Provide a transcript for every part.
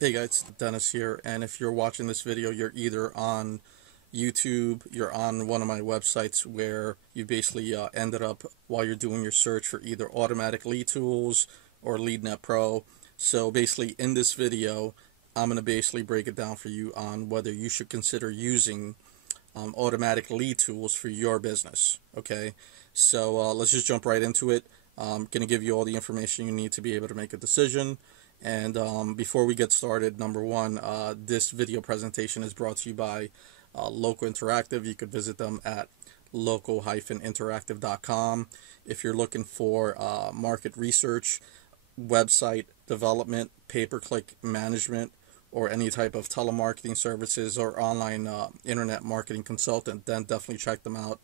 Hey guys, Dennis here, and if you're watching this video, you're either on YouTube, you're on one of my websites where you basically ended up while you're doing your search for either Automatic Lead Tools or LeadNet Pro. So basically in this video, I'm going to basically break it down for you on whether you should consider using Automatic Lead Tools for your business. Okay, so let's just jump right into it. I'm going to give you all the information you need to be able to make a decision. And before we get started, number one, this video presentation is brought to you by Local Interactive. You could visit them at local-interactive.com. If you're looking for market research, website development, pay-per-click management, or any type of telemarketing services or online internet marketing consultant, then definitely check them out.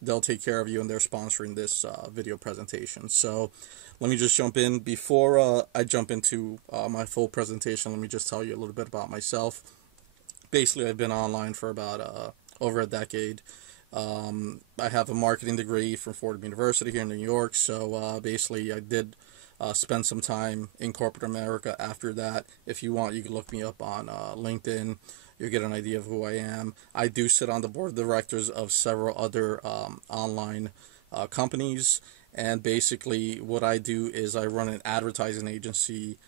They'll take care of you, and they're sponsoring this video presentation. So let me just jump in. Before I jump into my full presentation, let me just tell you a little bit about myself. Basically, I've been online for about over a decade. I have a marketing degree from Fordham University here in New York, so basically I did spend some time in corporate America after that. If you want, you can look me up on LinkedIn. You'll get an idea of who I am. I do sit on the board of directors of several other online companies, and basically what I do is I run an advertising agency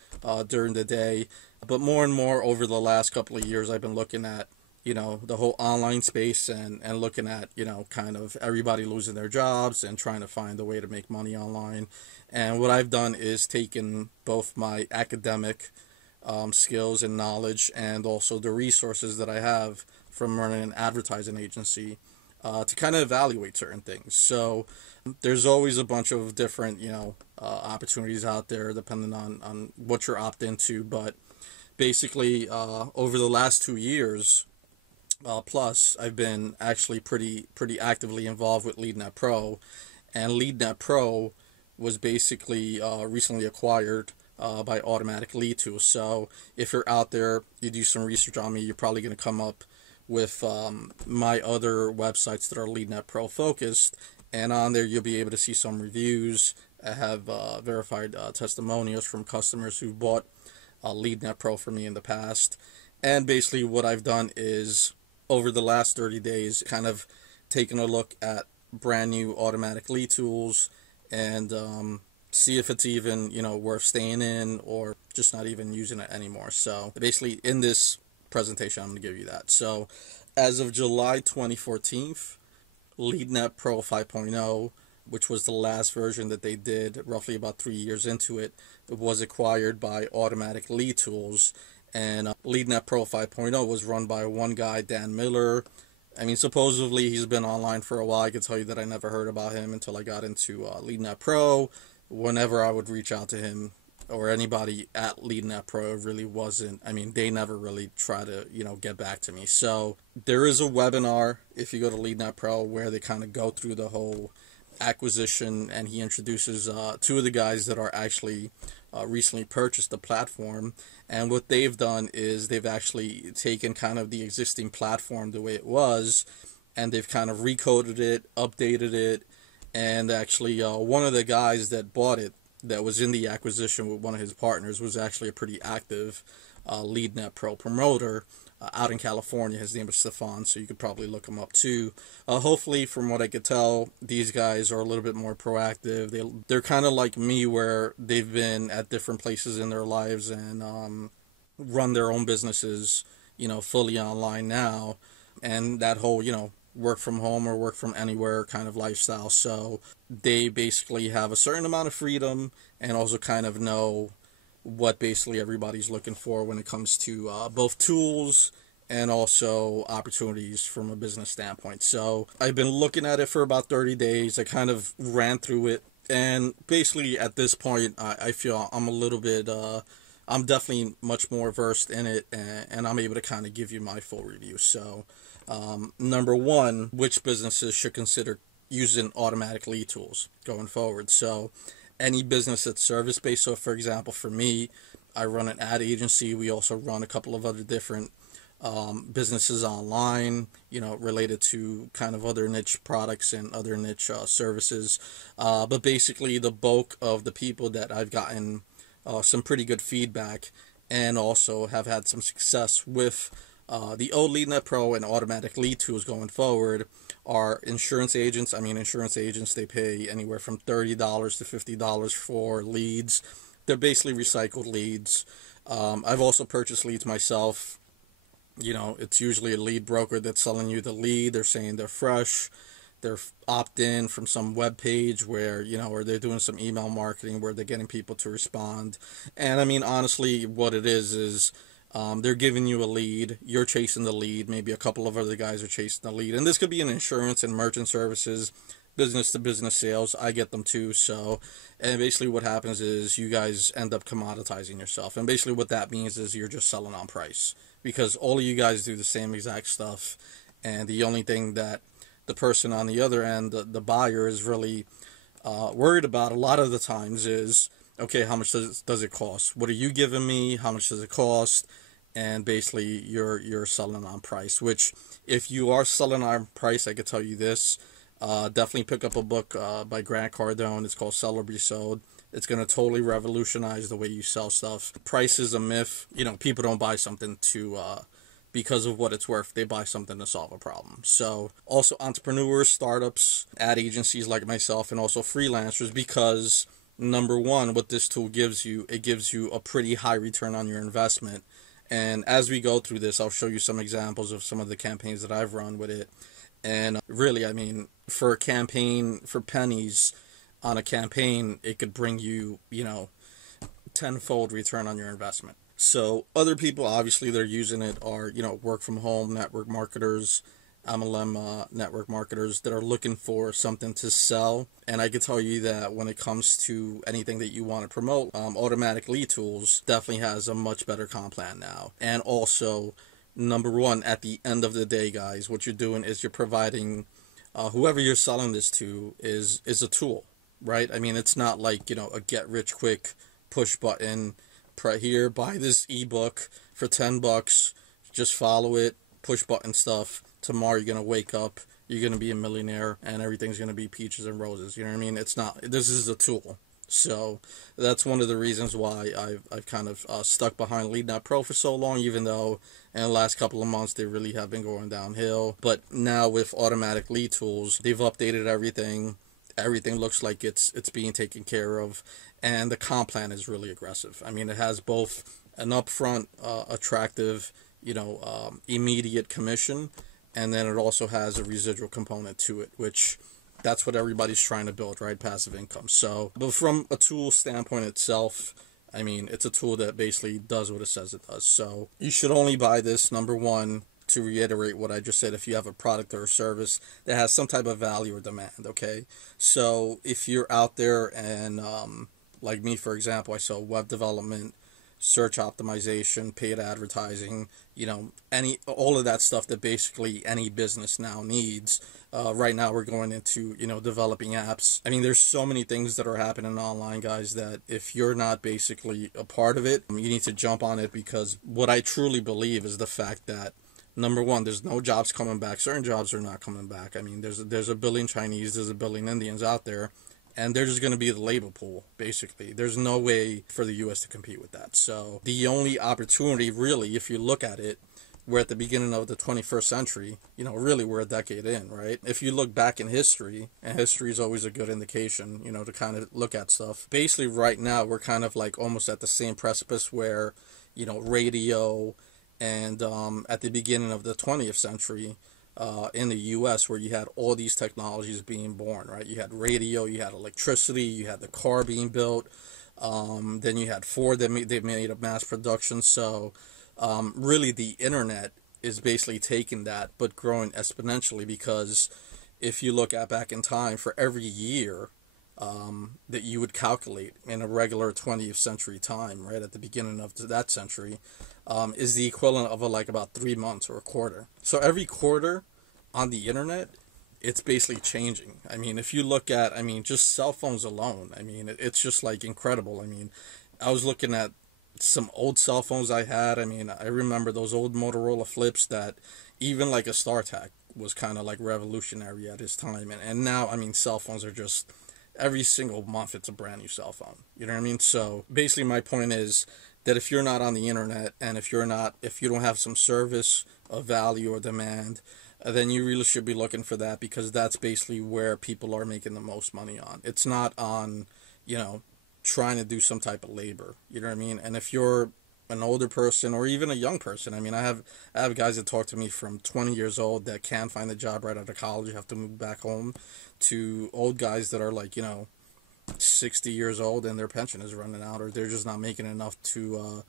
during the day. But more and more over the last couple of years, I've been looking at the whole online space and looking at, kind of everybody losing their jobs and trying to find a way to make money online. And what I've done is taken both my academic skills and knowledge and also the resources that I have from running an advertising agency to kind of evaluate certain things. So there's always a bunch of different, opportunities out there depending on what you're opt into. But basically, over the last 2 years, plus, I've been actually pretty actively involved with LeadNet Pro, and LeadNet Pro was basically recently acquired by Automatic Lead Tools. So if you're out there, you do some research on me, you're probably going to come up with my other websites that are LeadNet Pro focused, and on there you'll be able to see some reviews. I have verified testimonials from customers who bought LeadNet Pro for me in the past. And basically what I've done is over the last 30 days kind of taken a look at brand new Automatic Lead Tools and see if it's even worth staying in or just not even using it anymore. So basically in this presentation I'm going to give you that. So as of July 2014, LeadNet Pro 5.0, which was the last version that they did roughly about 3 years into it, was acquired by Automatic Lead Tools. And LeadNet Pro 5.0 was run by one guy, Dan Miller. I mean, supposedly he's been online for a while. I can tell you that I never heard about him until I got into LeadNet Pro. Whenever I would reach out to him or anybody at LeadNet Pro, it really wasn't, I mean, they never really try to, get back to me. So there is a webinar, if you go to LeadNet Pro, where they kind of go through the whole acquisition, and he introduces two of the guys that are actually recently purchased the platform. And what they've done is they've actually taken kind of the existing platform the way it was, and they've kind of recoded it, updated it. And actually one of the guys that bought it, that was in the acquisition with one of his partners, was actually a pretty active LeadNet Pro promoter out in California. His name is Stefan, so you could probably look him up too. Hopefully, from what I could tell, these guys are a little bit more proactive. They're kind of like me, where they've been at different places in their lives and run their own businesses, fully online now, and that whole, work from home or work from anywhere kind of lifestyle. So they basically have a certain amount of freedom and also kind of know what basically everybody's looking for when it comes to both tools and also opportunities from a business standpoint. So I've been looking at it for about 30 days. I kind of ran through it, and basically at this point I feel I'm a little bit I'm definitely much more versed in it, and I'm able to kind of give you my full review. So number one, which businesses should consider using Automatic Lead Tools going forward. So any business that's service based. So for example, for me, I run an ad agency. We also run a couple of other different businesses online, related to kind of other niche products and other niche services. But basically the bulk of the people that I've gotten some pretty good feedback and also have had some success with the old LeadNet Pro and automatic lead tools going forward are insurance agents. I mean, insurance agents, they pay anywhere from $30 to $50 for leads. They're basically recycled leads. I've also purchased leads myself. You know, it's usually a lead broker that's selling you the lead. They're saying they're fresh. They're opt-in from some web page where, you know, or they're doing some email marketing where they're getting people to respond. And I mean, honestly, what it is they're giving you a lead. You're chasing the lead. Maybe a couple of other guys are chasing the lead. And this could be in insurance and merchant services, business to business sales. I get them too. So, and basically what happens is you guys end up commoditizing yourself. And basically what that means is you're just selling on price because all of you guys do the same exact stuff. And the only thing that the person on the other end, the buyer, is really worried about a lot of the times is, okay, how much does it cost? What are you giving me? How much does it cost? And basically, you're selling on price. Which, if you are selling on price, I could tell you this: definitely pick up a book by Grant Cardone. It's called Sell or Be Sold. It's going to totally revolutionize the way you sell stuff. Price is a myth. You know, people don't buy something to because of what it's worth. They buy something to solve a problem. So also entrepreneurs, startups, ad agencies like myself, and also freelancers, because number one, what this tool gives you, it gives you a pretty high return on your investment. And as we go through this, I'll show you some examples of some of the campaigns that I've run with it. And really, I mean, for a campaign, for pennies on a campaign, it could bring you, you know, tenfold return on your investment. So other people, obviously, they're using it are, you know, work from home network marketers, MLM network marketers that are looking for something to sell. And I can tell you that when it comes to anything that you want to promote, Automatic Lead Tools definitely has a much better comp plan now. And also, number one, at the end of the day, guys, what you're doing is you're providing whoever you're selling this to is a tool, right? I mean, it's not like, you know, a get rich quick push button. Here, buy this ebook for $10. Just follow it, push button stuff. Tomorrow you're gonna wake up, you're gonna be a millionaire, and everything's gonna be peaches and roses. You know what I mean? It's not. This is a tool. So that's one of the reasons why I've kind of stuck behind LeadNet Pro for so long, even though in the last couple of months they really have been going downhill. But now with Automatic Lead Tools, they've updated everything. Everything looks like it's being taken care of, and the comp plan is really aggressive. I mean, it has both an upfront, attractive, you know, immediate commission, and then it also has a residual component to it, which that's what everybody's trying to build, right? Passive income. So, but from a tool standpoint itself, I mean, it's a tool that basically does what it says it does. So you should only buy this, number one, to reiterate what I just said, if you have a product or a service that has some type of value or demand, okay? So if you're out there and, like me, for example, I sell web development, search optimization, paid advertising, you know, all of that stuff that basically any business now needs. Right now we're going into, you know, developing apps. I mean, there's so many things that are happening online, guys, that if you're not basically a part of it, you need to jump on it, because what I truly believe is the fact that, number one, there's no jobs coming back. Certain jobs are not coming back. I mean, there's a billion Chinese, there's a billion Indians out there, and they're just going to be the labor pool, basically. There's no way for the U.S. to compete with that. So the only opportunity, really, if you look at it, we're at the beginning of the 21st century. You know, really, we're a decade in, right? If you look back in history, and history is always a good indication, you know, to kind of look at stuff. Basically, right now, we're kind of like almost at the same precipice where, you know, radio, and at the beginning of the 20th century in the U.S., where you had all these technologies being born, right? You had radio, you had electricity, you had the car being built, then you had Ford, they made a mass production. So really the internet is basically taking that, but growing exponentially, because if you look at back in time, for every year that you would calculate in a regular 20th century time, right at the beginning of that century, is the equivalent of like about 3 months or a quarter. So every quarter on the internet, it's basically changing. I mean, if you look at, I mean, just cell phones alone, I mean, it's just like incredible. I mean, I was looking at some old cell phones I had. I mean, I remember those old Motorola flips that even like a StarTAC was kind of like revolutionary at his time. And now, I mean, cell phones are just, every single month it's a brand new cell phone. You know what I mean? So basically my point is that if you're not on the internet, and if you don't have some service of value or demand, then you really should be looking for that, because that's basically where people are making the most money on. It's not on, you know, trying to do some type of labor. You know what I mean? And if you're an older person or even a young person, I mean, I have guys that talk to me from 20 years old that can't find a job right out of college, have to move back home, to old guys that are like, 60 years old and their pension is running out, or they're just not making enough to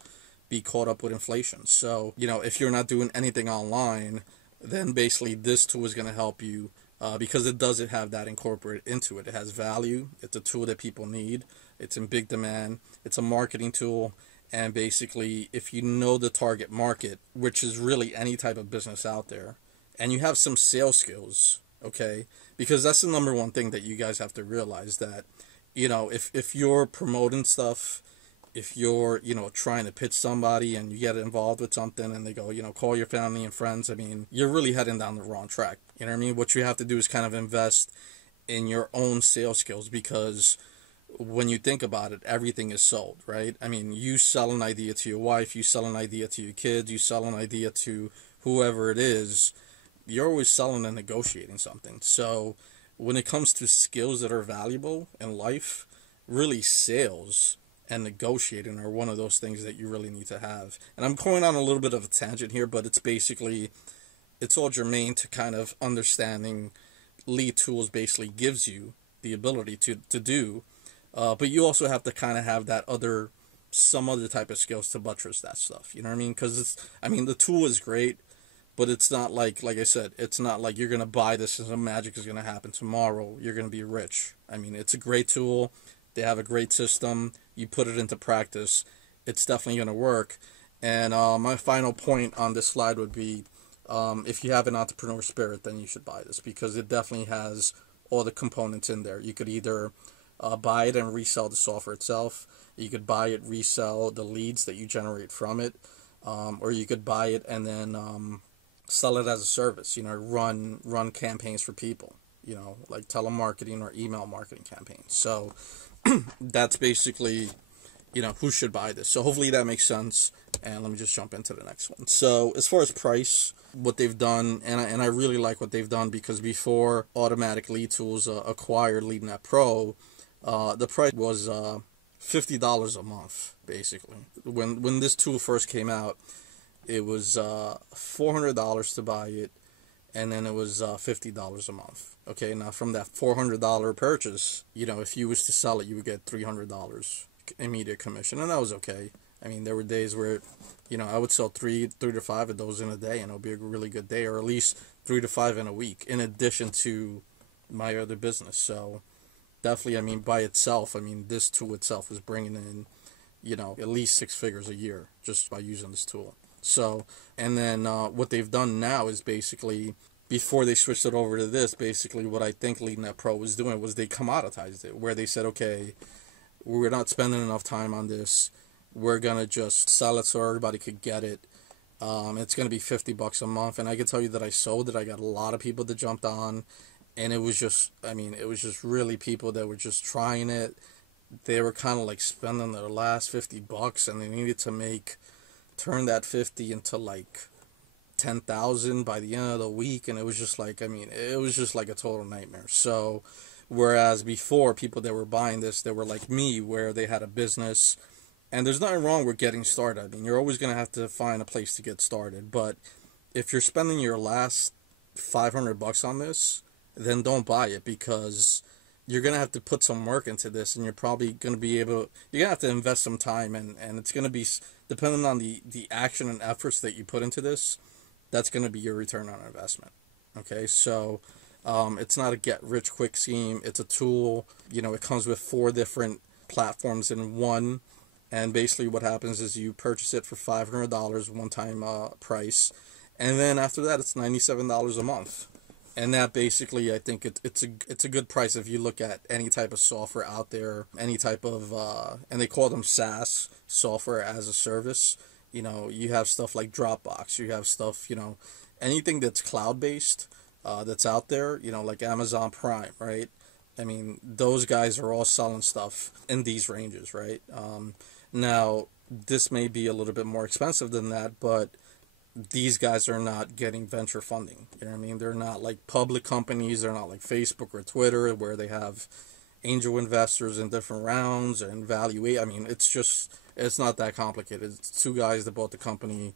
be caught up with inflation. So, if you're not doing anything online, then basically this tool is going to help you, because it doesn't have that incorporated into it. It has value. It's a tool that people need. It's in big demand. It's a marketing tool. And basically, if you know the target market, which is really any type of business out there, and you have some sales skills, okay? Because that's the number one thing that you guys have to realize, that, if you're promoting stuff, if you're, trying to pitch somebody and you get involved with something and they go, call your family and friends, I mean, you're really heading down the wrong track. You know what I mean? What you have to do is kind of invest in your own sales skills, because when you think about it, everything is sold, right? I mean, you sell an idea to your wife, you sell an idea to your kids, you sell an idea to whoever it is. You're always selling and negotiating something. So when it comes to skills that are valuable in life, really sales and negotiating are one of those things that you really need to have. And I'm going on a little bit of a tangent here, but it's all germane to kind of understanding lead tools basically gives you the ability to do. But you also have to kind of have some other type of skills to buttress that stuff. You know what I mean? Because the tool is great, but it's not like I said, it's not like you're going to buy this and some magic is going to happen tomorrow. You're going to be rich. I mean, it's a great tool. They have a great system. You put it into practice, it's definitely going to work. And my final point on this slide would be, if you have an entrepreneur spirit, then you should buy this, because it definitely has all the components in there. You could either buy it and resell the software itself. You could buy it, resell the leads that you generate from it, or you could buy it and then sell it as a service. Run campaigns for people. Like telemarketing or email marketing campaigns. So that's basically, who should buy this. So hopefully that makes sense. And let me just jump into the next one. So as far as price, what they've done, and I really like what they've done, because before Automatic Lead Tools acquired LeadNet Pro, the price was $50 a month, basically. When this tool first came out, it was $400 to buy it, and then it was $50 a month. Okay, now from that $400 purchase, if you was to sell it, you would get $300 immediate commission, and that was okay. I mean, there were days where, I would sell three to five of those in a day, and it would be a really good day, or at least 3 to 5 in a week, in addition to my other business. So definitely, by itself, this tool itself was bringing in, at least 6 figures a year just by using this tool. So, and then what they've done now is basically, before they switched it over to this, basically what I think LeadNet Pro was doing was they commoditized it, where they said, okay, we're not spending enough time on this. We're going to just sell it so everybody could get it. It's going to be $50 a month. And I can tell you that I sold it. I got a lot of people that jumped on. And it was just really people that were just trying it. They were kind of like spending their last $50, and they needed to turn that 50 into like 10,000 by the end of the week. And it was just like, it was just like a total nightmare. So, whereas before, people that were buying this, they were like me, where they had a business. And there's nothing wrong with getting started. You're always going to have to find a place to get started. But if you're spending your last $500 on this, then don't buy it, because you're going to have to put some work into this, and you're probably going to you're going to have to invest some time, and it's going to be, depending on the action and efforts that you put into this, that's going to be your return on investment. Okay, so it's not a get-rich-quick scheme. It's a tool. It comes with 4 different platforms in one, and basically what happens is you purchase it for $500 one-time price, and then after that it's $97 a month. And that basically, I think it's a good price if you look at any type of software out there, any type of, and they call them SaaS, software as a service. You have stuff like Dropbox, you have stuff, anything that's cloud-based, that's out there, like Amazon Prime, right? Those guys are all selling stuff in these ranges, right? Now, this may be a little bit more expensive than that, but these guys are not getting venture funding. You know what I mean? They're not like public companies. They're not like Facebook or Twitter where they have angel investors in different rounds and valuate. I mean, it's not that complicated. It's two guys that bought the company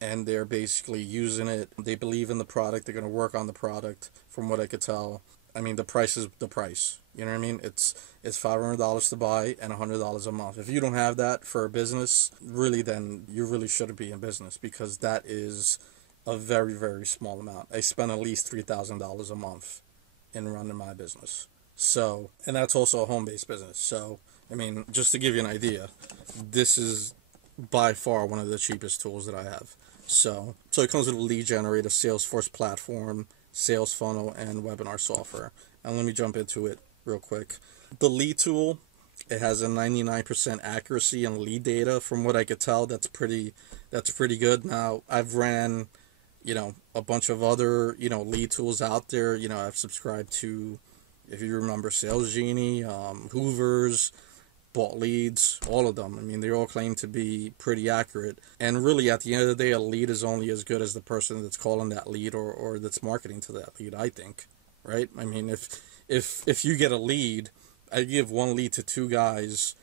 and they're basically using it. They believe in the product. They're going to work on the product, from what I could tell. I mean, the price is the price. You know what I mean? It's $500 to buy and $100 a month. If you don't have that for a business, really, then you really shouldn't be in business, because that is a very, very small amount. I spend at least $3,000 a month in running my business. So, and that's also a home-based business. So, I mean, just to give you an idea, this is by far one of the cheapest tools that I have. So it comes with a lead generator, Salesforce platform, sales funnel, and webinar software. And let me jump into it real quick. The lead tool, it has a 99% accuracy in lead data. From what I could tell, that's pretty good. Now, I've ran, a bunch of other, lead tools out there. I've subscribed to, if you remember, Sales Genie, Hoovers, bought leads, all of them. I mean, they all claim to be pretty accurate. And really, at the end of the day, a lead is only as good as the person that's calling that lead or that's marketing to that lead, I think. Right? I mean, if you get a lead, I give one lead to two guys,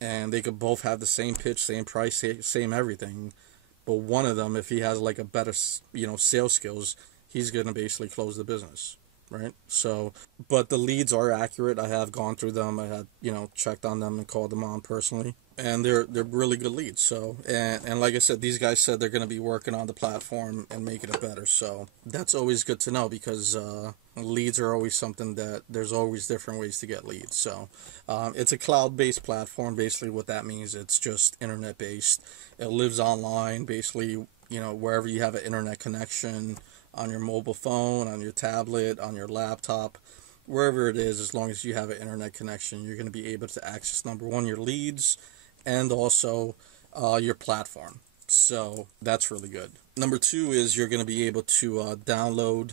and they could both have the same pitch, same price, same everything. But one of them, if he has like a better, sales skills, he's going to basically close the business. Right? So, but the leads are accurate. I have gone through them. I had, checked on them and called them on personally. And they're really good leads. So, and like I said, these guys said they're going to be working on the platform and making it better. So that's always good to know, because leads are always something that there's always different ways to get leads. So it's a cloud-based platform. Basically what that means, it's just internet-based. It lives online, basically, wherever you have an internet connection, on your mobile phone, on your tablet, on your laptop, wherever it is, as long as you have an internet connection, you're going to be able to access, number one, your leads, and also your platform. So that's really good. Number two is you're going to be able to download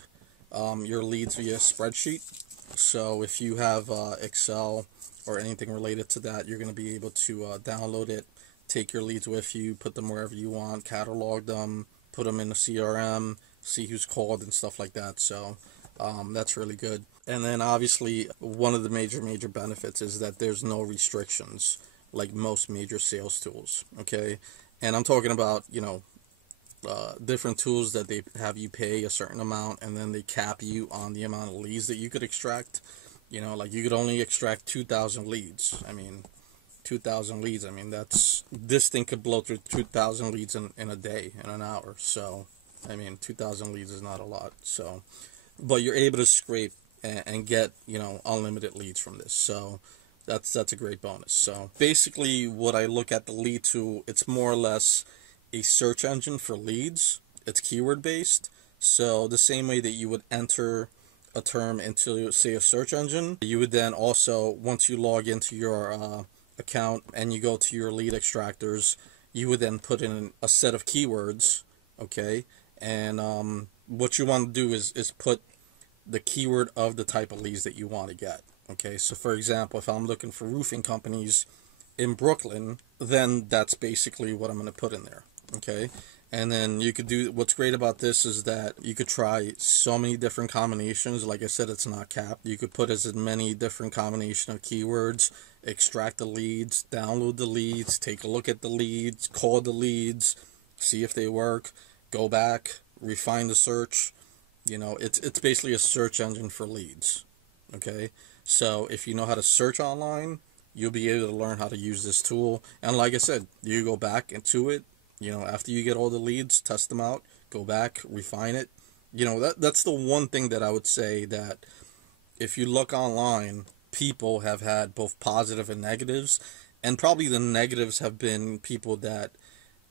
your leads via spreadsheet. So if you have Excel or anything related to that, you're going to be able to download it, take your leads with you, put them wherever you want, catalog them, put them in the CRM, see who's called and stuff like that. So that's really good. And then obviously one of the major benefits is that there's no restrictions like most major sales tools. Okay, and I'm talking about different tools that they have you pay a certain amount, and then they cap you on the amount of leads that you could extract. Like you could only extract 2,000 leads. I mean, 2,000 leads. I mean, this thing could blow through 2,000 leads in a day, in an hour. So I mean, 2,000 leads is not a lot. So, but you're able to scrape and get, unlimited leads from this. So that's a great bonus. So basically what I look at the lead tool, it's more or less a search engine for leads. It's keyword based. So the same way that you would enter a term into, say, a search engine, you would then also, once you log into your account and you go to your lead extractors, you would then put in a set of keywords, okay? And what you want to do is put the keyword of the type of leads that you want to get. Okay, so for example, if I'm looking for roofing companies in Brooklyn, then that's basically what I'm going to put in there. Okay, and then you could do, what's great about this is that you could try so many different combinations. Like I said, it's not capped. You could put as many different combination of keywords, extract the leads, download the leads, take a look at the leads, call the leads, see if they work, go back, refine the search. It's basically a search engine for leads. Okay, so if you know how to search online, you'll be able to learn how to use this tool. And like I said, you go back into it, after you get all the leads, test them out, go back, refine it. That's the one thing that I would say, that if you look online, people have had both positive and negatives, and probably the negatives have been people that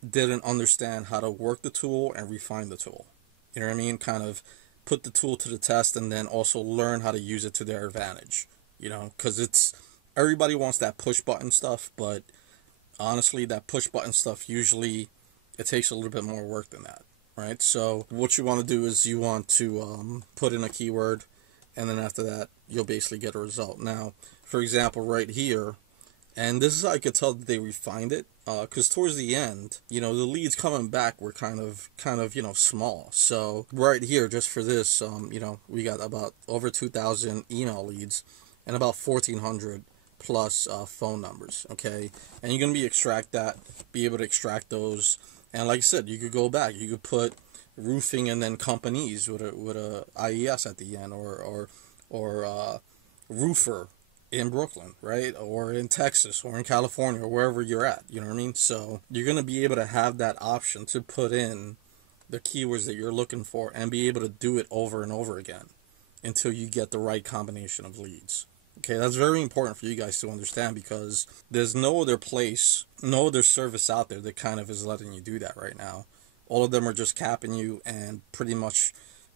didn't understand how to work the tool and refine the tool. You know what I mean? Kind of put the tool to the test and then also learn how to use it to their advantage. Because everybody wants that push button stuff, but honestly, that push button stuff, usually it takes a little bit more work than that, right? So what you want to do is you want to put in a keyword, and then after that, you'll basically get a result. Now, for example, right here, And this is how I could tell that they refined it, because towards the end, the leads coming back were kind of small. So right here, just for this, we got about over 2,000 email leads and about 1,400 plus phone numbers. Okay, and you're gonna be able to extract those. And like I said, you could go back, you could put roofing and then companies with a IES at the end, or roofer in Brooklyn, right? Or in Texas or in California or wherever you're at. You know what I mean? So you're going to be able to have that option to put in the keywords that you're looking for and be able to do it over and over again until you get the right combination of leads. Okay, that's very important for you guys to understand, because there's no other place, no other service out there that kind of is letting you do that right now. All of them are just capping you, and pretty much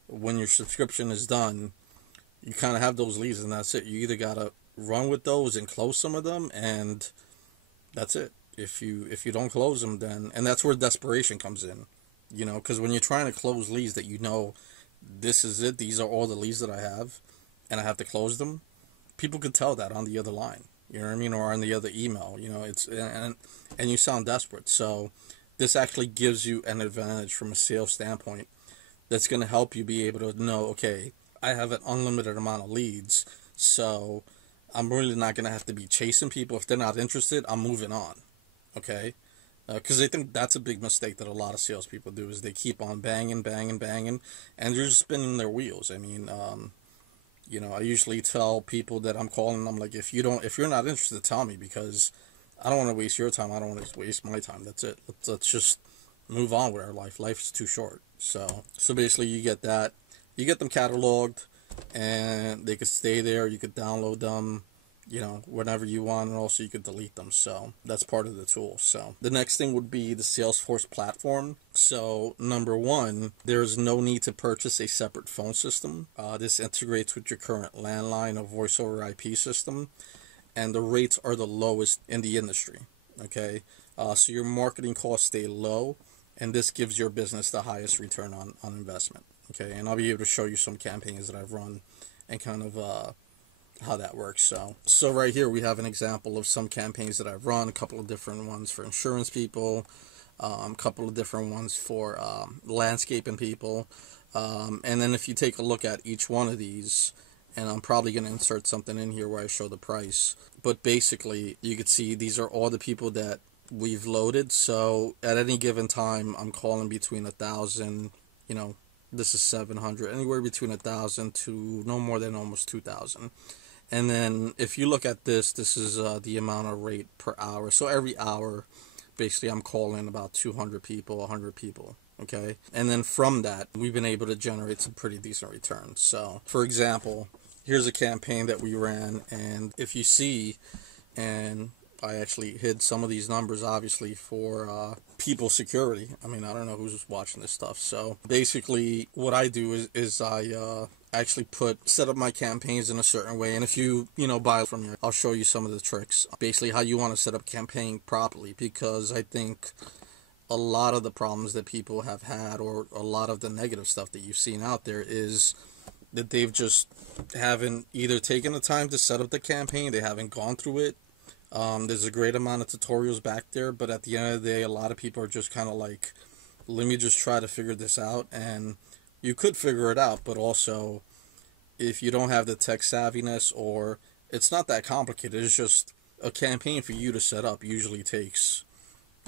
when your subscription is done, you kind of have those leads and that's it. You either got to run with those and close some of them, and that's it. If you don't close them, then, and that's where desperation comes in, because when you're trying to close leads that this is it, these are all the leads that I have, and I have to close them, people could tell that on the other line, you know what I mean, or on the other email, it's and you sound desperate. So this actually gives you an advantage from a sales standpoint that's going to help you be able to know, okay, I have an unlimited amount of leads, so I'm really not going to have to be chasing people. If they're not interested, I'm moving on, okay? Because I think that's a big mistake that a lot of salespeople do, is they keep on banging, banging, banging, and they're just spinning their wheels. I mean, I usually tell people that I'm calling them, like, if you're not interested, tell me, because I don't want to waste your time. I don't want to waste my time. That's it. Let's just move on with our life. Life is too short. So basically, you get that. You get them cataloged, and they could stay there. You could download them, whenever you want, and also you could delete them. So that's part of the tool. So the next thing would be the Salesforce platform. So number one, there's no need to purchase a separate phone system. This integrates with your current landline or voice over IP system, and the rates are the lowest in the industry. Okay, so your marketing costs stay low, and this gives your business the highest return on investment. Okay, and I'll be able to show you some campaigns that I've run and kind of how that works. So right here we have an example of some campaigns that I've run, a couple of different ones for insurance people, a couple of different ones for landscaping people. And then if you take a look at each one of these, and I'm probably going to insert something in here where I show the price, but basically you could see these are all the people that we've loaded. So at any given time, I'm calling between 1,000, this is 700, anywhere between 1,000 to no more than almost 2,000. And then if you look at this is the amount of rate per hour. So every hour, basically, I'm calling about 200 people, 100 people. Okay, and then from that, we've been able to generate some pretty decent returns. So, for example, here's a campaign that we ran, and if you see, and I actually hid some of these numbers, obviously, for people security. I mean, I don't know who's watching this stuff. So basically, what I do is I actually set up my campaigns in a certain way. And if you buy from here, I'll show you some of the tricks. Basically, how you want to set up campaign properly, because I think a lot of the problems that people have had, or a lot of the negative stuff that you've seen out there, is that they've just haven't either taken the time to set up the campaign, they haven't gone through it. There's a great amount of tutorials back there, but at the end of the day, a lot of people are just kind of like, let me just try to figure this out. And you could figure it out, but also, if you don't have the tech savviness, or it's not that complicated, it's just a campaign for you to set up usually takes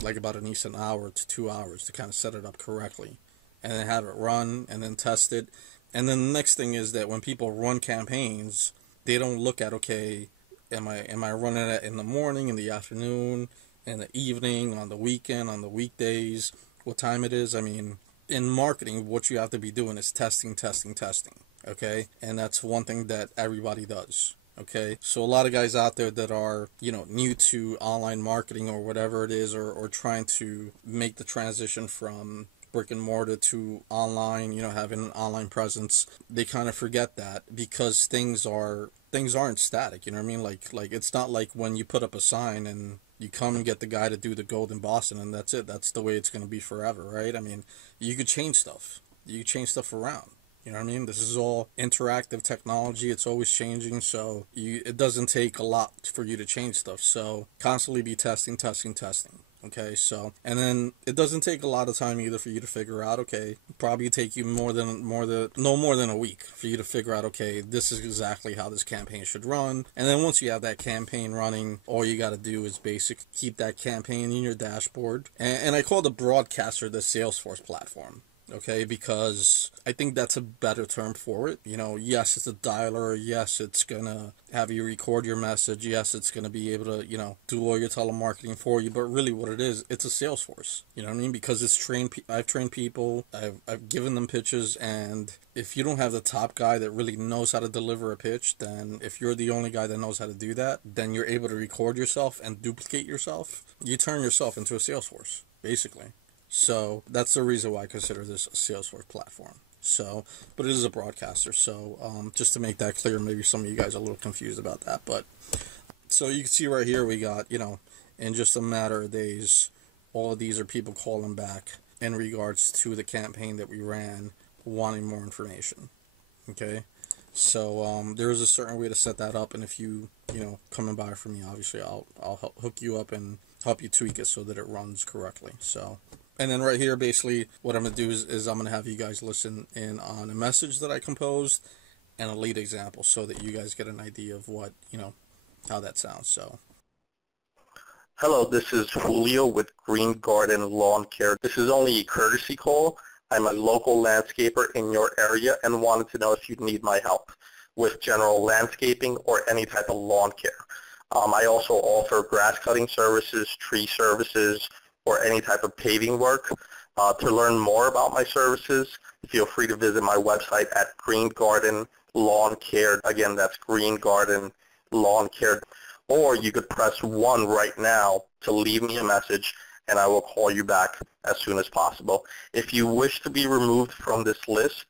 like about at least an hour to 2 hours to kind of set it up correctly, and then have it run, and then test it. And then the next thing is that when people run campaigns, they don't look at, okay, am I running it in the morning, in the afternoon, in the evening, on the weekend, on the weekdays, what time it is. I mean, in marketing, what you have to be doing is testing, okay? And that's one thing that everybody does, okay? So a lot of guys out there that are, new to online marketing or whatever it is, or trying to make the transition from brick and mortar to online, having an online presence, they kind of forget that, because things aren't static, you know what I mean? Like it's not like when you put up a sign and you come and get the guy to do the gold in Boston and that's it. That's the way it's going to be forever, right? I mean, you could change stuff. You could change stuff around. You know what I mean? This is all interactive technology. It's always changing, so it doesn't take a lot for you to change stuff. So constantly be testing, testing, testing. Okay, so and then it doesn't take a lot of time either for you to figure out. Okay, probably take you no more than a week for you to figure out. Okay, this is exactly how this campaign should run. And then once you have that campaign running, all you got to do is keep that campaign in your dashboard. And I call the broadcaster the Salesforce platform. Okay, because I think that's a better term for it. You know, yes, it's a dialer. Yes, it's gonna have you record your message. Yes, it's gonna be able to, do all your telemarketing for you. But really, what it is, it's a Salesforce. You know what I mean? Because it's trained. I've trained people. I've given them pitches, and if you don't have the top guy that really knows how to deliver a pitch, then if you're the only guy that knows how to do that, then you're able to record yourself and duplicate yourself. You turn yourself into a Salesforce, basically. So that's the reason why I consider this a Salesforce platform. So, but it is a broadcaster. So, just to make that clear, maybe some of you guys are a little confused about that. But so you can see right here, we got, in just a matter of days, all of these are people calling back in regards to the campaign that we ran, wanting more information. Okay. So there is a certain way to set that up, and if coming by from me, obviously I'll hook you up and help you tweak it so that it runs correctly. So. And then right here, basically, what I'm going to do is I'm going to have you guys listen in on a message that I composed and a lead example so that you guys get an idea of what, how that sounds. So. Hello, this is Julio with Green Garden Lawn Care. This is only a courtesy call. I'm a local landscaper in your area and wanted to know if you need my help with general landscaping or any type of lawn care. I also offer grass cutting services, tree services, or any type of paving work. To learn more about my services, feel free to visit my website at Green Garden Lawn Care. Again, that's Green Garden Lawn Care. Or you could press 1 right now to leave me a message, and I will call you back as soon as possible. If you wish to be removed from this list,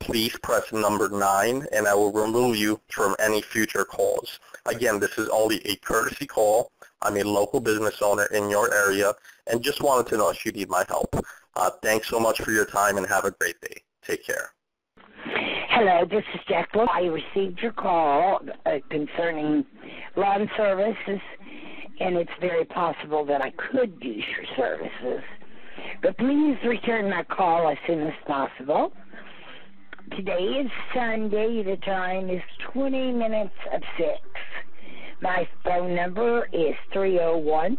please press number 9, and I will remove you from any future calls. Again, this is only a courtesy call. I'm a local business owner in your area and just wanted to know if you need my help. Thanks so much for your time and have a great day. Take care. Hello, this is Jacqueline. I received your call concerning lawn services, and it's very possible that I could use your services. But please return my call as soon as possible. Today is Sunday. The time is 20 minutes of 6. My phone number is 301.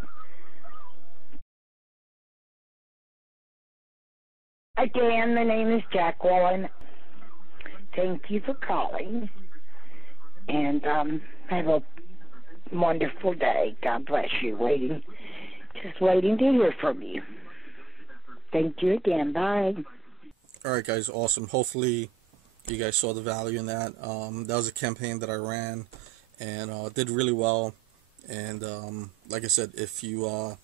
Again, the name is Jacqueline. Thank you for calling. And have a wonderful day. God bless you. Just waiting to hear from you. Thank you again. Bye. All right, guys. Awesome. Hopefully you guys saw the value in that. That was a campaign that I ran and did really well. And like I said, if you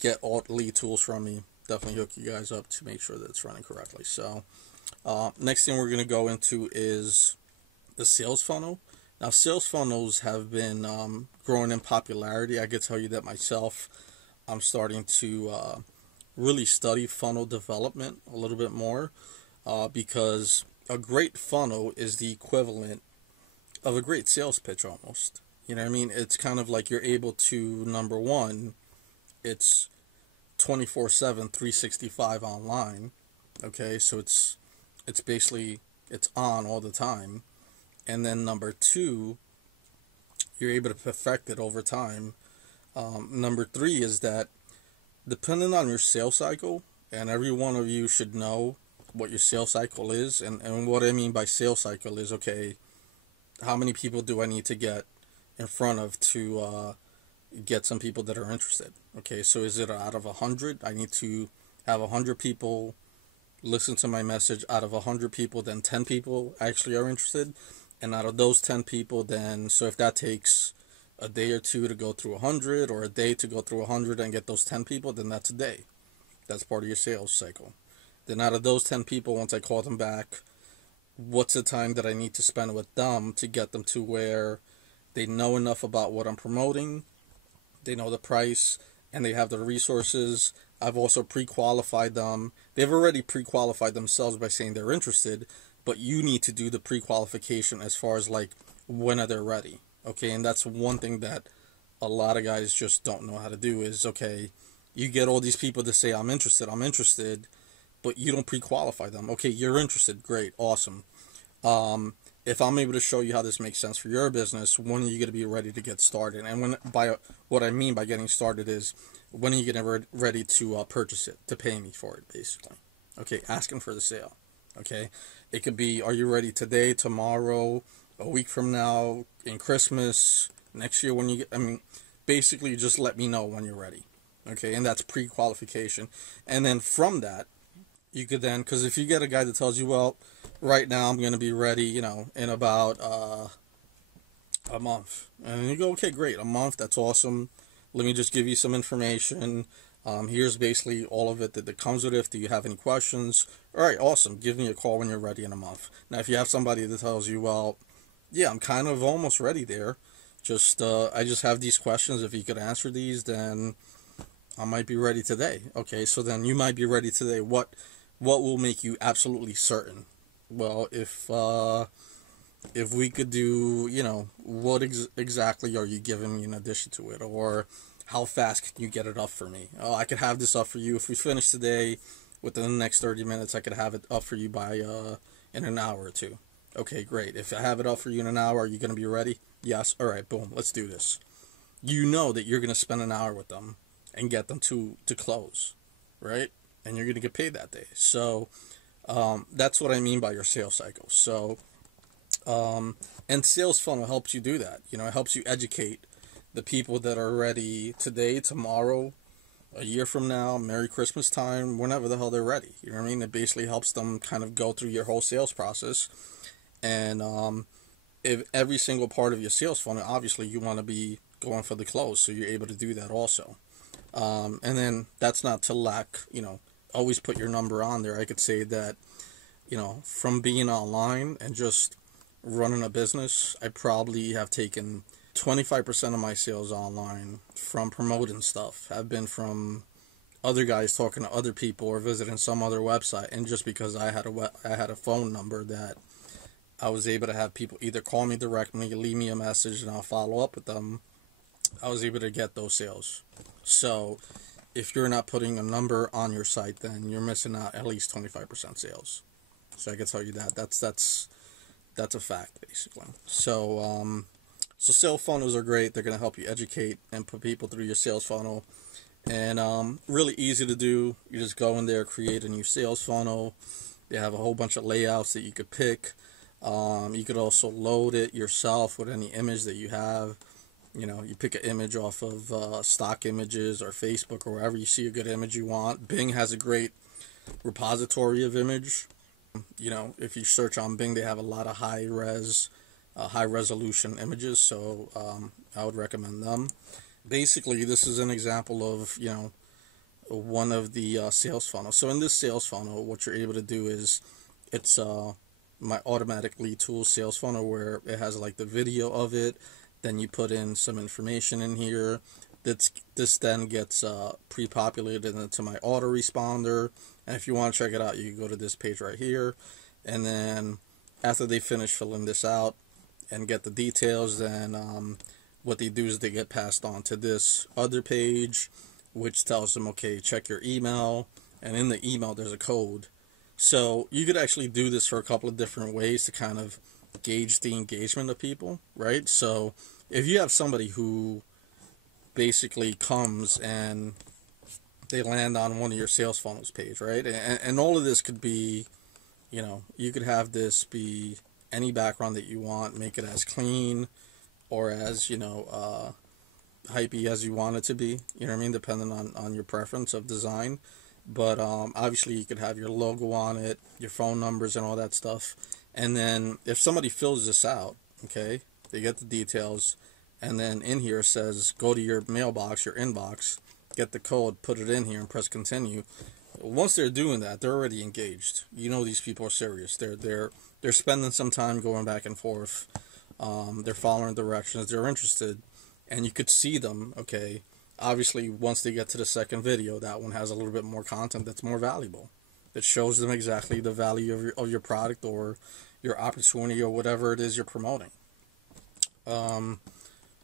get automaticleadtools from me, definitely hook you guys up to make sure that it's running correctly. So next thing we're going to go into is the sales funnel. Now, sales funnels have been growing in popularity. I can tell you that myself. I'm starting to really study funnel development a little bit more because a great funnel is the equivalent of a great sales pitch almost. You know what I mean? It's kind of like you're able to, number one, it's 24/7, 365 online. Okay, so it's basically, it's on all the time. And then number two, you're able to perfect it over time. Number three is that depending on your sales cycle, and every one of you should know what your sales cycle is, and what I mean by sales cycle is, okay, how many people do I need to get in front of to get some people that are interested? Okay, so is it out of 100? I need to have 100 people listen to my message. Out of 100 people, then 10 people actually are interested. And out of those 10 people, then, so if that takes a day or two to go through 100, or a day to go through 100 and get those 10 people, then that's a day. That's part of your sales cycle. Then out of those 10 people, once I call them back, what's the time that I need to spend with them to get them to where they know enough about what I'm promoting, they know the price, and they have the resources I've also pre-qualified them. They've already pre-qualified themselves by saying they're interested, but you need to do the pre-qualification as far as like when are they ready. Okay, and that's one thing that a lot of guys just don't know how to do is, okay, you get all these people to say I'm interested, but you don't pre-qualify them. Okay, you're interested, great, awesome. If I'm able to show you how this makes sense for your business, when are you going to be ready to get started? And what I mean by getting started is, when are you getting ready to purchase it, to pay me for it, basically? Okay, asking for the sale. Okay, it could be, are you ready today, tomorrow, a week from now, in Christmas, next year when you get, I mean, basically just let me know when you're ready. Okay, and that's pre-qualification. And then from that, you could then, because if you get a guy that tells you, well, right now I'm going to be ready, in about a month. And you go, okay, great, a month, that's awesome. Let me just give you some information. Here's basically all of it that comes with it. Do you have any questions? All right, awesome. Give me a call when you're ready in a month. Now, if you have somebody that tells you, well, yeah, I'm kind of almost ready there. I just have these questions. If you could answer these, then I might be ready today. Okay, so then you might be ready today. What will make you absolutely certain? Well, if we could do, what exactly are you giving me in addition to it? Or how fast can you get it up for me? Oh, I could have this up for you. If we finish today, within the next 30 minutes, I could have it up for you by in an hour or two. Okay, great. If I have it up for you in an hour, are you going to be ready? Yes. All right, boom, let's do this. You know that you're going to spend an hour with them and get them to close, right? And you're going to get paid that day. So that's what I mean by your sales cycle. So, and sales funnel helps you do that. It helps you educate the people that are ready today, tomorrow, a year from now, Merry Christmas time, whenever the hell they're ready. You know what I mean? It basically helps them kind of go through your whole sales process. And if every single part of your sales funnel, obviously you want to be going for the close, so you're able to do that also. And then that's not to lack, always put your number on there. I could say that, from being online and just running a business, I probably have taken 25% of my sales online from promoting stuff have been from other guys talking to other people or visiting some other website, and just because I had a phone number that I was able to have people either call me directly, leave me a message, and I'll follow up with them, I was able to get those sales. So if you're not putting a number on your site, then you're missing out at least 25% sales. So I can tell you that that's a fact, basically. So sales funnels are great. They're going to help you educate and put people through your sales funnel. And really easy to do. You just go in there, create a new sales funnel. They have a whole bunch of layouts that you could pick. You could also load it yourself with any image that you have. You pick an image off of stock images or Facebook or wherever you see a good image you want. Bing has a great repository of image. If you search on Bing, they have a lot of high resolution images, so I would recommend them. Basically, this is an example of, one of the sales funnels. So in this sales funnel, what you're able to do is, it's my automaticleadtools sales funnel, where it has like the video of it. Then you put in some information in here. This then gets pre-populated into my autoresponder. And if you want to check it out, you can go to this page right here. And then after they finish filling this out and get the details, then what they do is they get passed on to this other page, which tells them, okay, check your email. And in the email, there's a code. So you could actually do this for a couple of different ways to kind of gauge the engagement of people, right? So if you have somebody who basically comes and they land on one of your sales funnels page, right? And all of this could be, you could have this be any background that you want, make it as clean or as, hypey as you want it to be, you know what I mean, depending on your preference of design. But obviously you could have your logo on it, your phone numbers and all that stuff. And then if somebody fills this out, okay, they get the details, and then in here says go to your mailbox, your inbox, get the code, put it in here, and press continue. Once they're doing that, they're already engaged. These people are serious. They're spending some time going back and forth. They're following directions. They're interested, and you could see them. Okay, Obviously, once they get to the second video, that one has a little bit more content that's more valuable. It shows them exactly the value of your product or your opportunity or whatever it is you're promoting.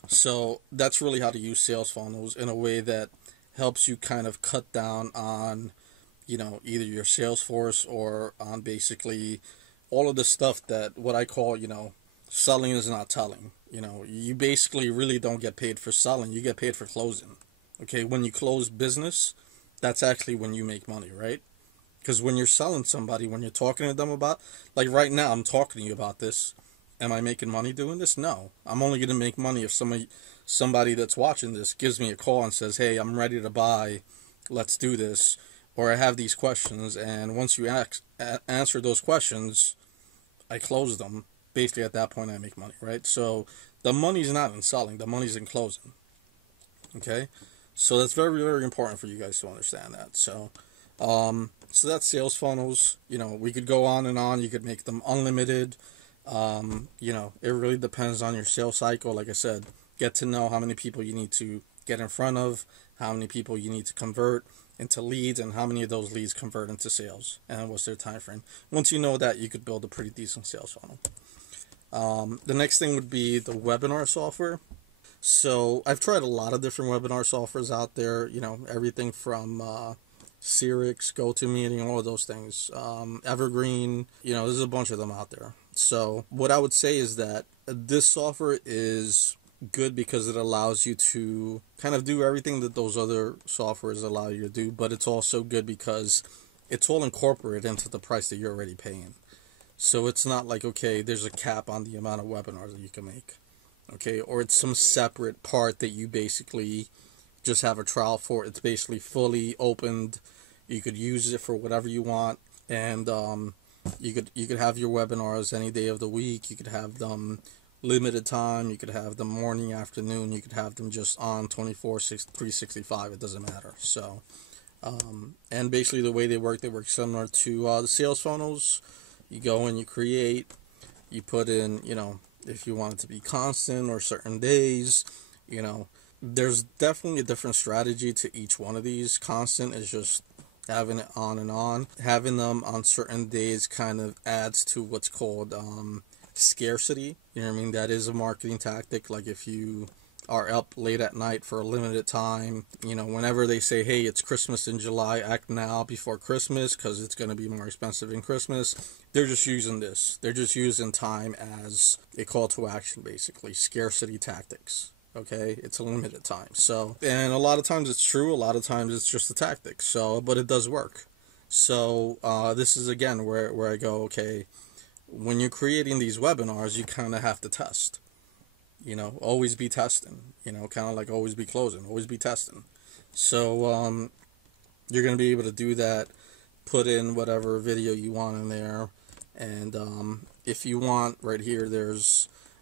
So that's really how to use sales funnels in a way that helps you kind of cut down on, either your sales force or on basically all of the stuff that what I call, selling is not telling. You basically really don't get paid for selling. You get paid for closing. Okay, when you close business, that's actually when you make money, right? Because when you're selling somebody, when you're talking to them about, like right now, I'm talking to you about this. Am I making money doing this? No. I'm only going to make money if somebody that's watching this gives me a call and says, hey, I'm ready to buy. Let's do this. Or I have these questions. And once you answer those questions, I close them. Basically, at that point, I make money, right? So the money's not in selling. The money's in closing. Okay? So that's very, very important for you guys to understand that. So that's sales funnels. We could go on and on. You could make them unlimited. It really depends on your sales cycle. Like I said, get to know how many people you need to get in front of, how many people you need to convert into leads, and how many of those leads convert into sales, and what's their time frame. Once you know that, you could build a pretty decent sales funnel. The next thing would be the webinar software. So I've tried a lot of different webinar softwares out there, everything from Sirix, GoToMeeting, all of those things. Evergreen, there's a bunch of them out there. So what I would say is that this software is good because it allows you to kind of do everything that those other softwares allow you to do, but it's also good because it's all incorporated into the price that you're already paying. So it's not like, okay, there's a cap on the amount of webinars that you can make, okay, or it's some separate part that you basically just have a trial for. It's basically fully opened. You could use it for whatever you want, and you could have your webinars any day of the week. You could have them limited time. You could have them morning, afternoon. You could have them just on 365. It doesn't matter. So, and basically the way they work similar to the sales funnels. You go and you create. You put in, if you want it to be constant or certain days, there's definitely a different strategy to each one of these. Constant is just having it on and on. Having them on certain days kind of adds to what's called scarcity. You know what I mean? That is a marketing tactic. Like if you are up late at night for a limited time, whenever they say, hey, it's Christmas in July, act now before Christmas because it's going to be more expensive in Christmas. They're just using this. They're just using time as a call to action, basically. Scarcity tactics. Okay, it's a limited time. So, and a lot of times it's true, a lot of times it's just a tactic. So, but it does work. So, this is again where I go, okay, when you're creating these webinars, you kind of have to test. Always be testing. Kind of like always be closing, always be testing. So, you're going to be able to do that, put in whatever video you want in there, and if you want, right here,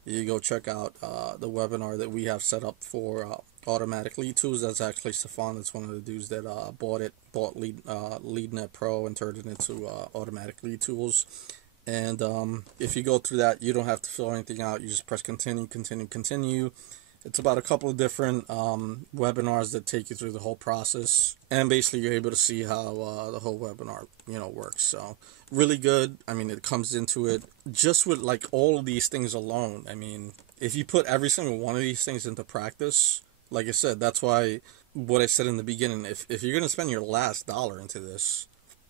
you go check out the webinar that we have set up for AutomaticleadTools. That's actually Stefan. That's one of the dudes that bought LeadNet Pro and turned it into AutomaticleadTools. And if you go through that, you don't have to fill anything out. You just press continue, continue, continue. It's about a couple of different webinars that take you through the whole process. And basically, you're able to see how the whole webinar, works. So, really good. I mean, it comes into it just with like all of these things alone. I mean, if you put every single one of these things into practice, like I said, that's why what I said in the beginning, if you're going to spend your last dollar into this,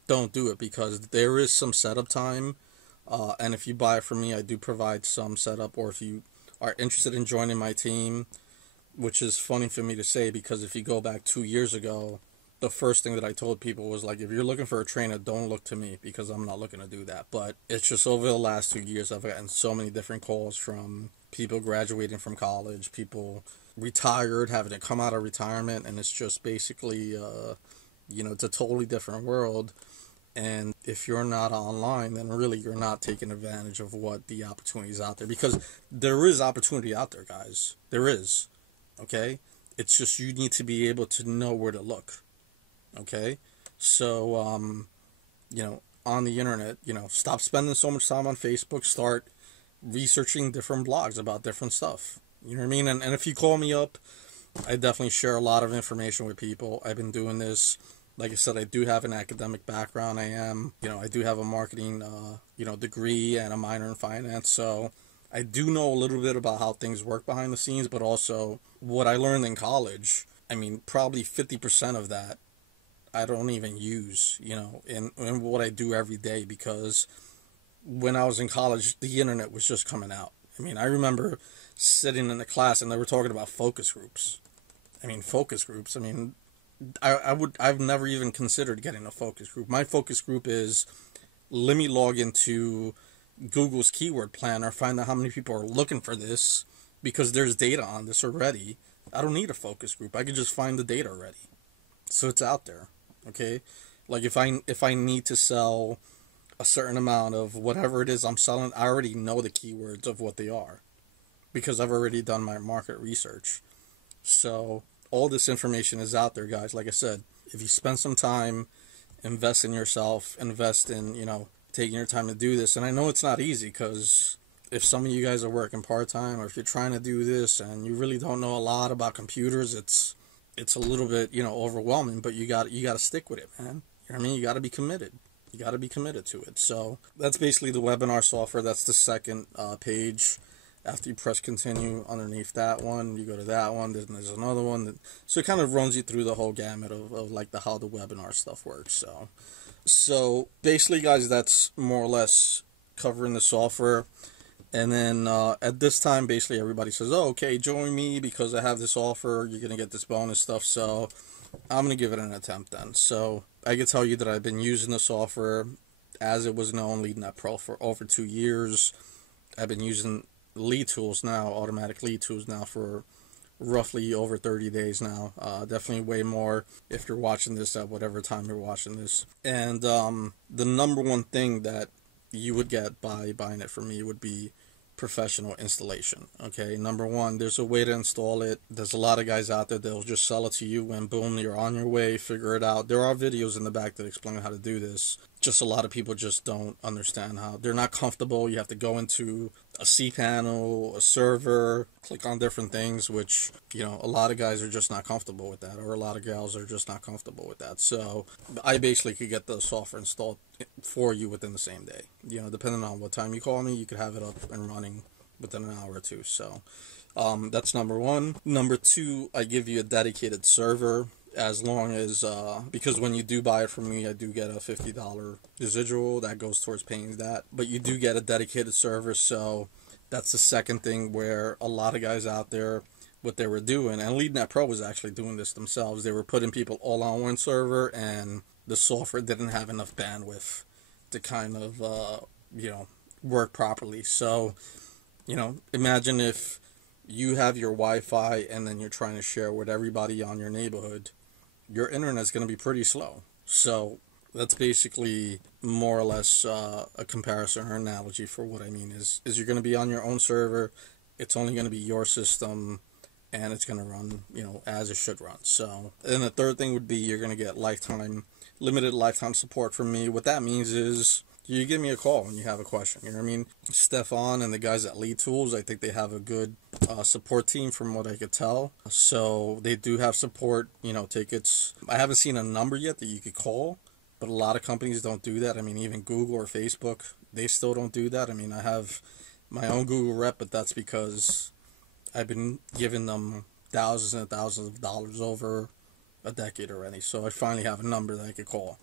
don't do it because there is some setup time. And if you buy it from me, I do provide some setup, or if you are interested in joining my team, which is funny for me to say because if you go back 2 years ago, the first thing that I told people was like, if you're looking for a trainer, don't look to me because I'm not looking to do that. But it's just over the last 2 years, I've gotten so many different calls from people graduating from college, people retired, having to come out of retirement, and it's just basically, it's a totally different world. And if you're not online, then really you're not taking advantage of what the opportunity is out there. Because there is opportunity out there, guys. There is. Okay? It's just you need to be able to know where to look. Okay? So, on the internet, stop spending so much time on Facebook. Start researching different blogs about different stuff. You know what I mean? And if you call me up I definitely share a lot of information with people. I've been doing this. Like I said, I do have an academic background. I do have a marketing, degree and a minor in finance. So I do know a little bit about how things work behind the scenes, but also what I learned in college. I mean, probably 50% of that I don't even use, in what I do every day, because when I was in college, the internet was just coming out. I mean, I remember sitting in the class and they were talking about focus groups. I mean, focus groups. I mean, I've never even considered getting a focus group. My focus group is, let me log into Google's keyword planner, find out how many people are looking for this, because there's data on this already. I don't need a focus group. I could just find the data already. So it's out there. Okay? Like if I need to sell a certain amount of whatever it is I'm selling, I already know the keywords of what they are because I've already done my market research. So all this information is out there, guys. Like I said, if you spend some time, invest in yourself, invest in, taking your time to do this. And I know it's not easy, because if some of you guys are working part-time, or if you're trying to do this and you really don't know a lot about computers, it's a little bit, overwhelming, but you got to stick with it, man. You know what I mean? You got to be committed. You got to be committed to it. So that's basically the webinar software. That's the second page. After you press continue, underneath that one, you go to that one. Then there's another one. So it kind of runs you through the whole gamut of like how the webinar stuff works. So basically, guys, that's more or less covering the software. And then at this time, basically everybody says, "Oh, okay, join me because I have this offer. You're gonna get this bonus stuff." So I'm gonna give it an attempt then. So I can tell you that I've been using the software as it was known, leading that pro, for over 2 years. I've been using lead tools now, automatic lead tools now, for roughly over 30 days now. Definitely way more if you're watching this at whatever time you're watching this. And the number one thing that you would get by buying it from me would be professional installation. Okay, number one, there's a way to install it. There's a lot of guys out there that'll just sell it to you and boom, you're on your way, figure it out. There are videos in the back that explain how to do this. Just a lot of people just don't understand how. They're not comfortable. You have to go into a cPanel, a server, click on different things, which, a lot of guys are just not comfortable with that, or a lot of gals are just not comfortable with that. So I basically could get the software installed for you within the same day. Depending on what time you call me, you could have it up and running within an hour or two. So that's number one. Number two, I give you a dedicated server, as long as, because when you do buy it from me, I do get a $50 residual that goes towards paying that, but you do get a dedicated server. So that's the second thing, where a lot of guys out there, what they were doing, and LeadNet Pro was actually doing this themselves, they were putting people all on one server, and the software didn't have enough bandwidth to kind of, work properly. So, imagine if you have your Wi-Fi and then you're trying to share with everybody on your neighborhood, your internet's going to be pretty slow. So that's basically more or less a comparison or analogy for what I mean is you're going to be on your own server. It's only going to be your system, and it's going to run, as it should run. So, and the third thing would be you're going to get limited lifetime support from me. What that means is you give me a call when you have a question. You know what I mean? Stefan and the guys at Lead Tools, I think they have a good support team from what I could tell. So they do have support, tickets. I haven't seen a number yet that you could call, but a lot of companies don't do that. I mean, even Google or Facebook, they still don't do that. I mean, I have my own Google rep, but that's because I've been giving them thousands and thousands of dollars over a decade already. So I finally have a number that I could call.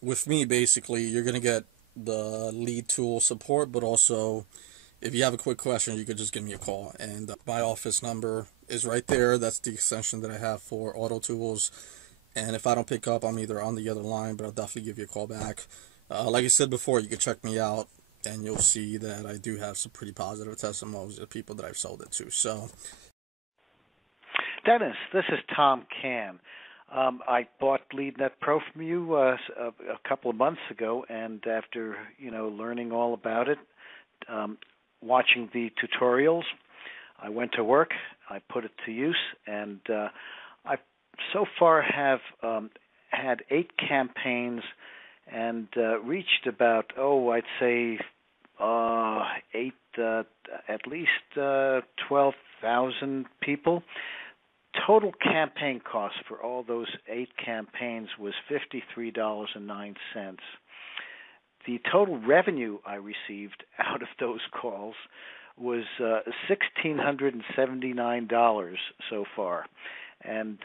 With me, basically, you're going to get the lead tool support, but also if you have a quick question, you could just give me a call, and my office number is right there. That's the extension that I have for Auto Tools, and if I don't pick up, I'm either on the other line, but I'll definitely give you a call back. Like I said before, you can check me out and you'll see that I do have some pretty positive testimonials of people that I've sold it to. So Dennis, this is Tom Can. I bought LeadNet Pro from you a couple of months ago, and after learning all about it, watching the tutorials, I went to work. I put it to use, and I so far have had 8 campaigns and reached about I'd say at least 12,000 people. total campaign cost for all those 8 campaigns was $53.09. The total revenue I received out of those calls was $1,679 so far. And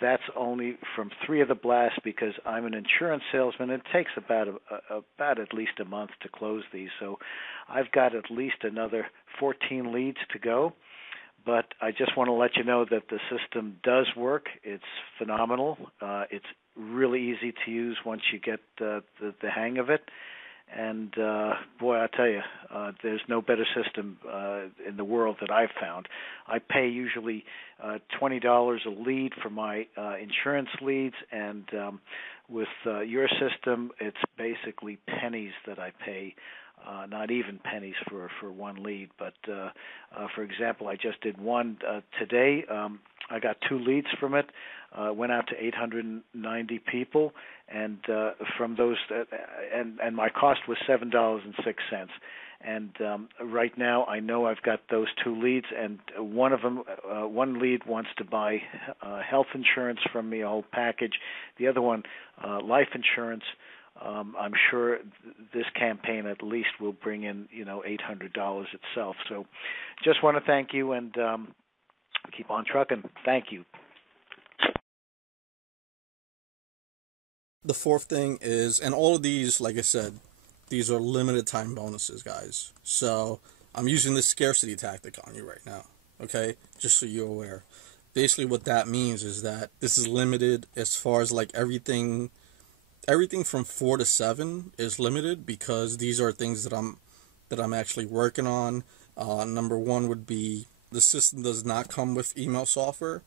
that's only from 3 of the blasts because I'm an insurance salesman. It takes about at least a month to close these. So I've got at least another 14 leads to go. But I just want to let you know that the system does work. It's phenomenal. It's really easy to use once you get the hang of it. And boy, I tell you, there's no better system in the world that I've found. I pay usually $20 a lead for my insurance leads, and with your system, it's basically pennies that I pay. Not even pennies for one lead. But, for example, I just did one today. I got 2 leads from it, went out to 890 people, and from those, and my cost was $7.06. And right now, I know I've got those 2 leads, and one of them, one lead wants to buy health insurance from me, a whole package. The other one, life insurance. I'm sure this campaign at least will bring in, $800 itself. So just want to thank you and keep on trucking. Thank you. The fourth thing is, and all of these, like I said, these are limited time bonuses, guys. So I'm using this scarcity tactic on you right now, okay? Just so you're aware. Basically what that means is that this is limited as far as like everything from 4 to 7 is limited because these are things that I'm actually working on. Number 1 would be the system does not come with email software.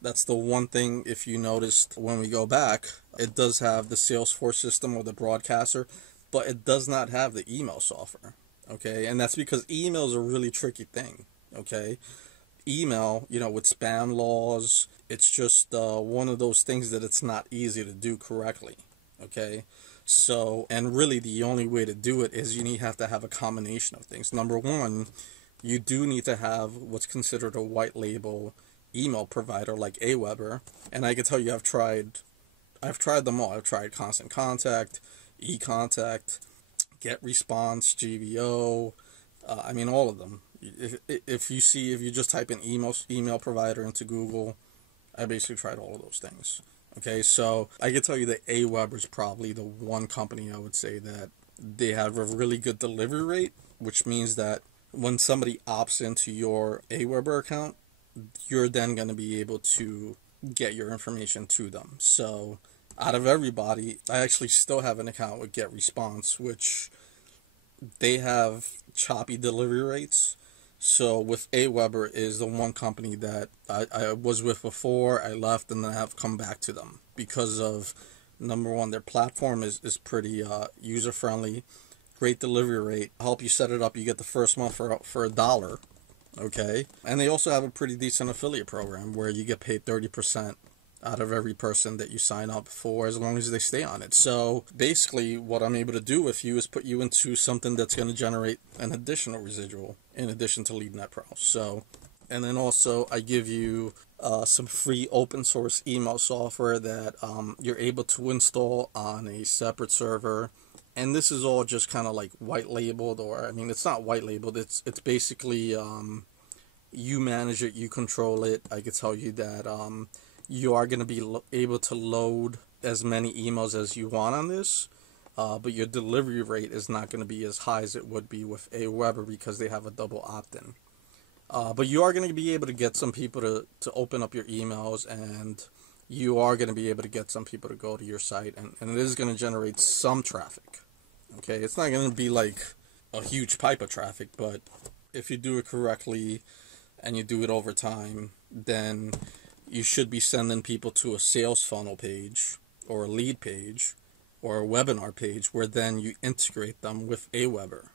That's the one thing, if you noticed when we go back, it does have the Salesforce system or the broadcaster, but it does not have the email software, okay? And that's because email is a really tricky thing, okay? Email, with spam laws, it's just one of those things that it's not easy to do correctly. Okay, so, and really the only way to do it is you have to have a combination of things. Number 1, you do need to have what's considered a white label email provider like Aweber, and I can tell you I've tried them all. I've tried Constant Contact, eContact, GetResponse, GVO, all of them. If you just type in email provider into Google, I basically tried all of those things. Okay, so I can tell you that Aweber is probably the one company I would say that they have a really good delivery rate, which means that when somebody opts into your Aweber account, you're then going to be able to get your information to them. So out of everybody, I actually still have an account with GetResponse, which they have choppy delivery rates. So with Aweber is the one company that I was with before, I left, and then I have come back to them because of, number 1, their platform is pretty user-friendly, great delivery rate. I'll help you set it up. You get the first month for $1, okay? And they also have a pretty decent affiliate program where you get paid 30% out of every person that you sign up for as long as they stay on it. So basically what I'm able to do with you is put you into something that's going to generate an additional residual in addition to LeadNet Pro. So, and then also I give you some free open source email software that you're able to install on a separate server. And this is all just kind of like white labeled, or it's not white labeled. It's basically you manage it, you control it. I can tell you that you are going to be able to load as many emails as you want on this, but your delivery rate is not going to be as high as it would be with Aweber because they have a double opt-in. But you are going to be able to get some people to open up your emails, and you are going to be able to get some people to go to your site, and it is going to generate some traffic. Okay, it's not going to be like a huge pipe of traffic, but if you do it correctly and you do it over time, then you should be sending people to a sales funnel page or a lead page or a webinar page where then you integrate them with Aweber.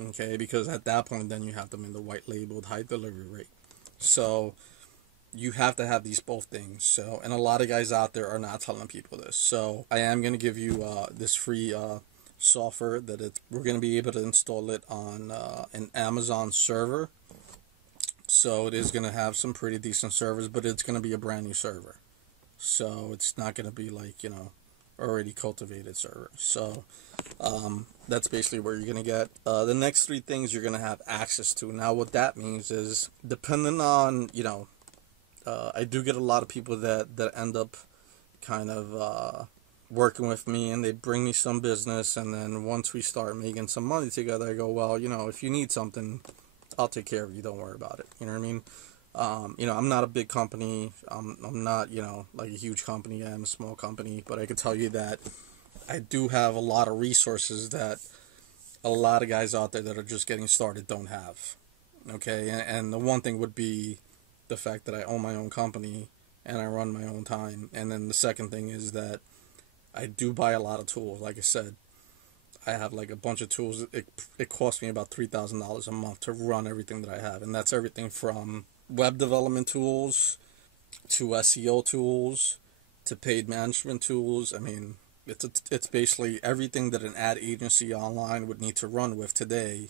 Okay, because at that point then you have them in the white labeled high delivery rate. So you have to have these both things. So, and a lot of guys out there are not telling people this. So I am going to give you this free software that we're going to be able to install it on an Amazon server. So it is going to have some pretty decent servers, but it's going to be a brand new server. So it's not going to be like, already cultivated server. So that's basically where you're going to get. The next three things you're going to have access to. Now what that means is, depending on, I do get a lot of people that end up kind of working with me, and they bring me some business, and then once we start making some money together, I go, well, if you need something, I'll take care of you, don't worry about it. You know what I mean? I'm not a big company. I'm not, like a huge company. I'm a small company, but I can tell you that I do have a lot of resources that a lot of guys out there that are just getting started don't have. Okay, and the one thing would be the fact that I own my own company and I run my own time. And then the second thing is that I do buy a lot of tools. Like I said, I have like a bunch of tools. It costs me about $3,000 a month to run everything that I have, and that's everything from web development tools to SEO tools to paid management tools. I mean, it's basically everything that an ad agency online would need to run with today.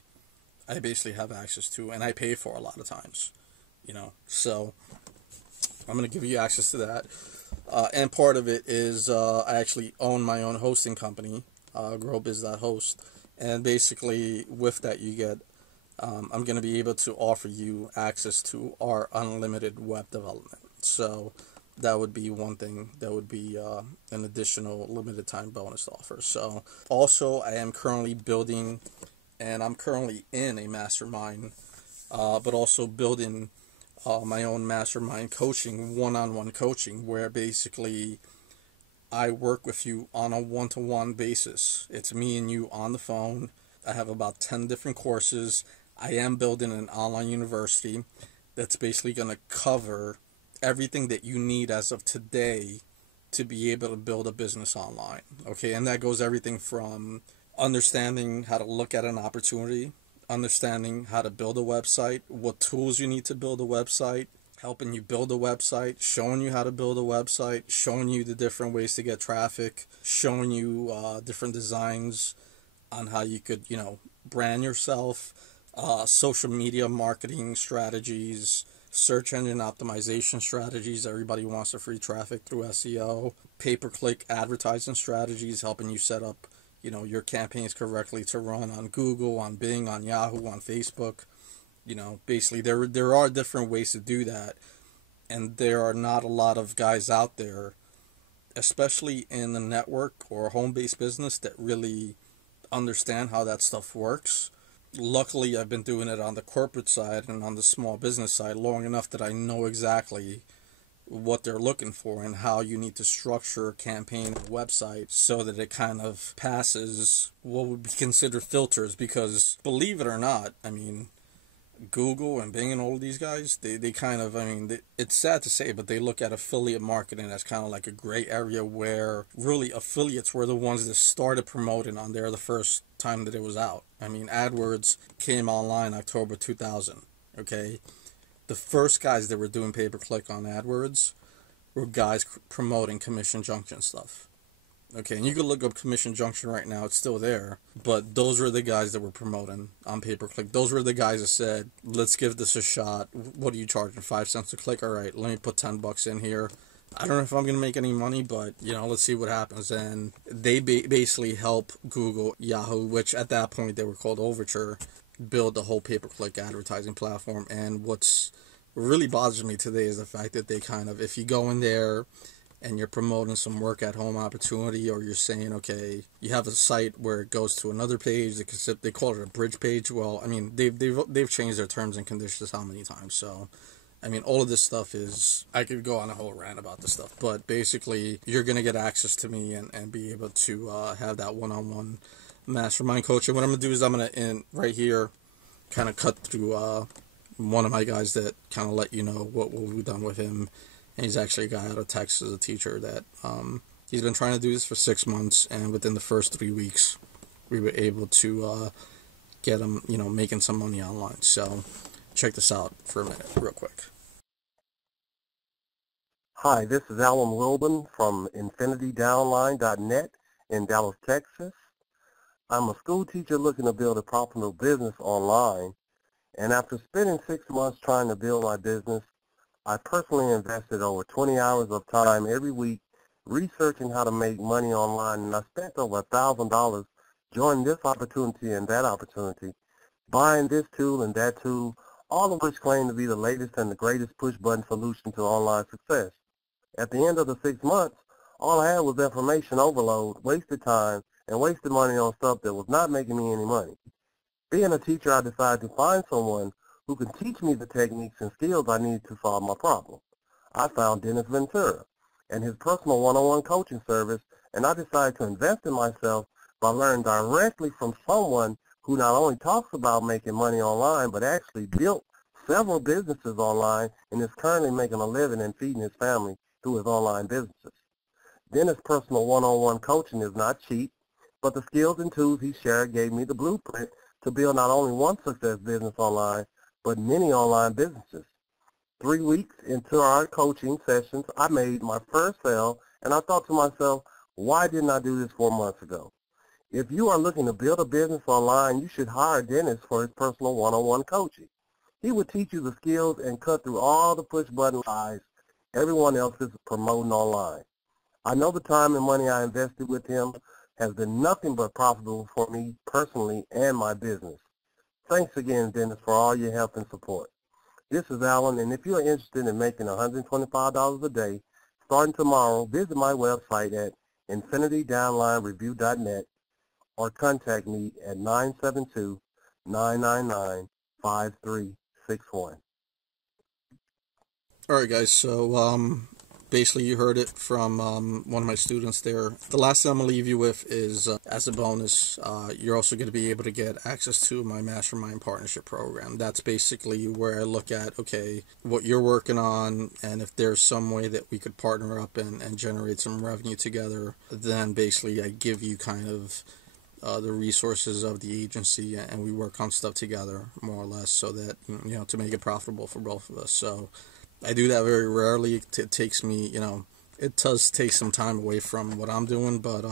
I basically have access to, and I pay for a lot of times. So I'm going to give you access to that. And part of it is I actually own my own hosting company, growbiz.host. And basically with that you get, I'm going to be able to offer you access to our unlimited web development. So that would be one thing. That would be an additional limited time bonus offer. So also I am currently building, and I'm currently in a mastermind, but also building my own mastermind coaching, one-on-one coaching, where basically I work with you on a one-to-one basis. It's me and you on the phone. I have about 10 different courses. I am building an online university that's basically going to cover everything that you need as of today to be able to build a business online. Okay, and that goes everything from understanding how to look at an opportunity, understanding how to build a website, what tools you need to build a website, helping you build a website, showing you how to build a website, showing you the different ways to get traffic, showing you different designs on how you could, brand yourself, social media marketing strategies, search engine optimization strategies. Everybody wants the free traffic through SEO, pay-per-click advertising strategies, helping you set up your campaigns correctly to run on Google, on Bing, on Yahoo, on Facebook. Basically there are different ways to do that, and there are not a lot of guys out there, especially in the network or home-based business, that really understand how that stuff works. Luckily, I've been doing it on the corporate side and on the small business side long enough that I know exactly what they're looking for and how you need to structure a campaign and website so that it kind of passes what would be considered filters. Because believe it or not, I mean, Google and Bing and all of these guys, they kind of, it's sad to say, but they look at affiliate marketing as kind of like a gray area, where really affiliates were the ones that started promoting on there the first time that it was out. AdWords came online October 2000, okay? The first guys that were doing pay-per-click on AdWords were guys promoting Commission Junction stuff. Okay, and you can look up Commission Junction right now, it's still there, but those were the guys that were promoting on pay-per-click. Those were the guys that said, let's give this a shot. What are you charging, 5 cents a click? All right, let me put $10 in here. I don't know if I'm going to make any money, but, let's see what happens. And they basically help Google, Yahoo, which at that point they were called Overture, build the whole pay-per-click advertising platform. And what's really bothers me today is the fact that they kind of, if you go in there and you're promoting some work at home opportunity, or you're saying, okay, you have a site where it goes to another page, they call it a bridge page. Well, they've changed their terms and conditions how many times? So, all of this stuff is, I could go on a whole rant about this stuff, but basically you're going to get access to me and be able to have that one-on-one mastermind coaching. What I'm going to do is I'm going to, right here, kind of cut through one of my guys that kind of let you know what we've done with him. And he's actually a guy out of Texas, a teacher that he's been trying to do this for 6 months, and within the first 3 weeks we were able to get him, making some money online. So check this out for a minute real quick. Hi, this is Alan Wilburn from infinitydownline.net in Dallas, Texas. I'm a school teacher looking to build a profitable business online, And after spending 6 months trying to build my business, I personally invested over 20 hours of time every week researching how to make money online, and I spent over $1,000 joining this opportunity and that opportunity, buying this tool and that tool, all of which claim to be the latest and the greatest push-button solution to online success. At the end of the 6 months, all I had was information overload, wasted time, and wasted money on stuff that was not making me any money. Being a teacher, I decided to find someone who can teach me the techniques and skills I need to solve my problem. I found Dennis Ventura and his personal one-on-one coaching service, and I decided to invest in myself by learning directly from someone who not only talks about making money online, but actually built several businesses online and is currently making a living and feeding his family through his online businesses. Dennis' personal one-on-one coaching is not cheap, but the skills and tools he shared gave me the blueprint to build not only one success business online, but many online businesses. 3 weeks into our coaching sessions, I made my first sale, and I thought to myself, why didn't I do this 4 months ago? If you are looking to build a business online, you should hire Dennis for his personal one-on-one coaching. He would teach you the skills and cut through all the push-button lies everyone else is promoting online. I know the time and money I invested with him has been nothing but profitable for me personally and my business. Thanks again, Dennis, for all your help and support. This is Alan, and if you are interested in making $125 a day starting tomorrow, visit my website at infinitydownlinereview.net or contact me at 972-999-5361. All right, guys. So basically, you heard it from one of my students there. The last thing I'm gonna leave you with is, as a bonus, you're also going to be able to get access to my Mastermind Partnership Program. That's basically where I look at, okay, what you're working on, and if there's some way that we could partner up and generate some revenue together, then basically I give you kind of the resources of the agency, and we work on stuff together, more or less, so that, to make it profitable for both of us. So I do that very rarely. It takes me, it does take some time away from what I'm doing, but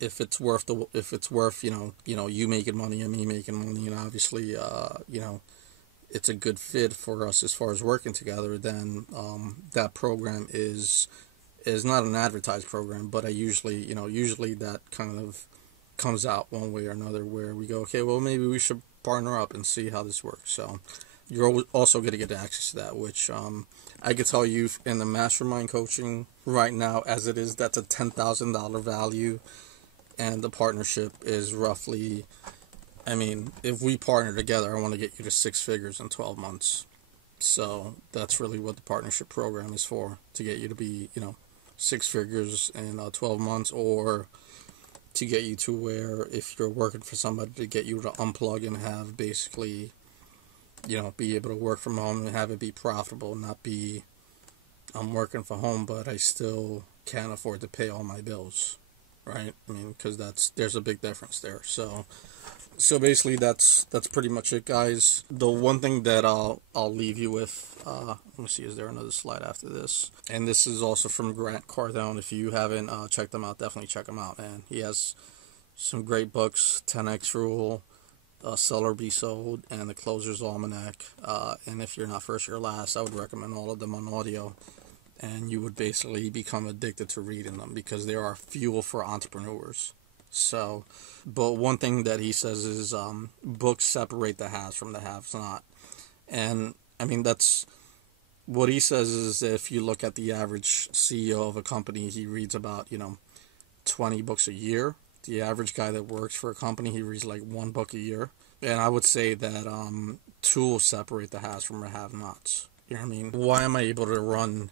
if it's worth you making money and me making money, and obviously it's a good fit for us as far as working together, then that program is not an advertised program, but I usually that kind of comes out one way or another, where we go, okay, well, maybe we should partner up and see how this works. So you're also going to get access to that, which I could tell you in the mastermind coaching right now, as it is, that's a $10,000 value, and the partnership is roughly, if we partner together, I want to get you to 6 figures in 12 months. So that's really what the partnership program is for, to get you to be, 6 figures in 12 months, or to get you to where, if you're working for somebody, to get you to unplug and have basically, be able to work from home and have it be profitable, not be, I'm working from home, but I still can't afford to pay all my bills, right? Because there's a big difference there. So basically that's pretty much it, guys. The one thing that I'll leave you with, let me see, is there another slide after this? And this is also from Grant Cardone. If you haven't checked them out, definitely check him out, man. He has some great books: 10X Rule, Sell or Be Sold, and The Closer's Almanac. And if you're not first, you're last. I would recommend all of them on audio, and you would basically become addicted to reading them, because they are fuel for entrepreneurs. So, but one thing that he says is books separate the haves from the haves not. And that's what he says. Is if you look at the average CEO of a company, he reads about 20 books a year. The average guy that works for a company, he reads like 1 book a year. And I would say that tools separate the haves from the have-nots. You know what I mean? Why am I able to run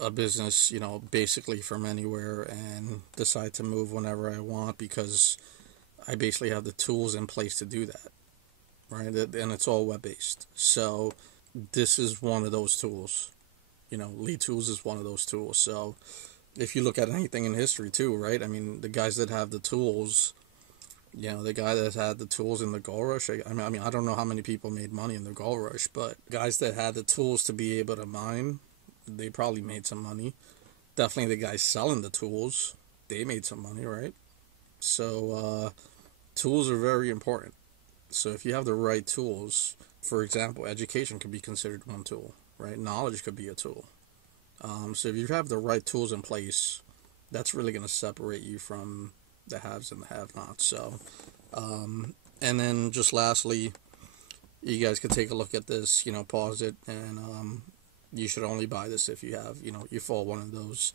a business, basically from anywhere, and decide to move whenever I want? Because I basically have the tools in place to do that, right? And it's all web-based. So this is one of those tools. Lead Tools is one of those tools. So if you look at anything in history too, right? The guys that have the tools, the guy that had the tools in the gold rush, I don't know how many people made money in the gold rush, but guys that had the tools to be able to mine, they probably made some money. Definitely the guys selling the tools, they made some money, right? So tools are very important. So if you have the right tools, for example, education could be considered one tool, right? Knowledge could be a tool. So if you have the right tools in place, that's really going to separate you from the haves and the have-nots. So, and then just lastly, you guys could take a look at this, pause it, and you should only buy this if you have, you fall one of those,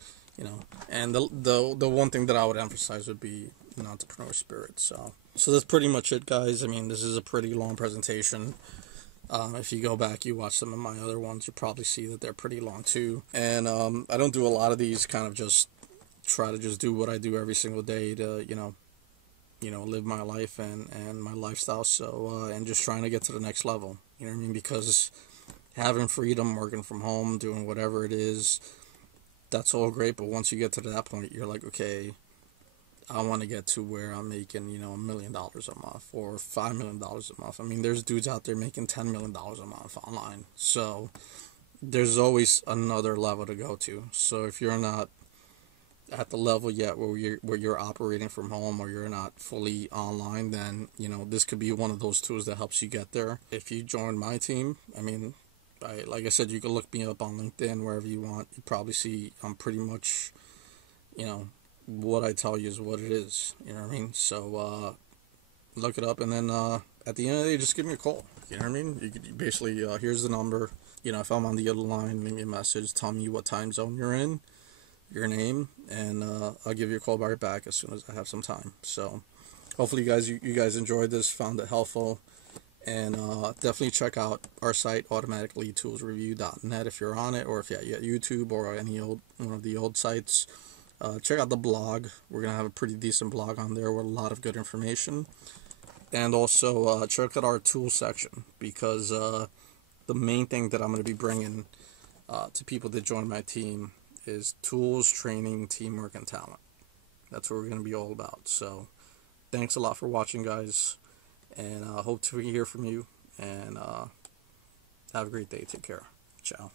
And the one thing that I would emphasize would be an entrepreneur spirit. So that's pretty much it, guys. I mean, this is a pretty long presentation. If you go back, you watch some of my other ones, you'll probably see that they're pretty long too. And I don't do a lot of these, kind of just try to just do what I do every single day to, live my life and my lifestyle. So, and just trying to get to the next level, you know what I mean? Because having freedom, working from home, doing whatever it is, that's all great. But once you get to that point, you're like, okay, I want to get to where I'm making, $1 million a month or $5 million a month. I mean, there's dudes out there making $10 million a month online. So there's always another level to go to. So if you're not at the level yet where you're operating from home, or you're not fully online, then this could be one of those tools that helps you get there. If you join my team, I mean, like I said, you can look me up on LinkedIn, wherever you want. You probably see I'm pretty much, what I tell you is what it is. You know what I mean? So look it up, and then at the end of the day, just give me a call. You know what I mean? You could basically, here's the number. If I'm on the other line, leave me a message. Tell me what time zone you're in, your name, and I'll give you a call right back as soon as I have some time. So hopefully you guys enjoyed this, found it helpful, and definitely check out our site, automaticleadtoolsreview.net, if you're on it, or if you're at YouTube or any one of the old sites. Check out the blog. We're going to have a pretty decent blog on there with a lot of good information. And also check out our tool section, because the main thing that I'm going to be bringing to people that join my team is tools, training, teamwork, and talent. That's what we're going to be all about. So thanks a lot for watching, guys, and I hope to hear from you, and have a great day. Take care. Ciao.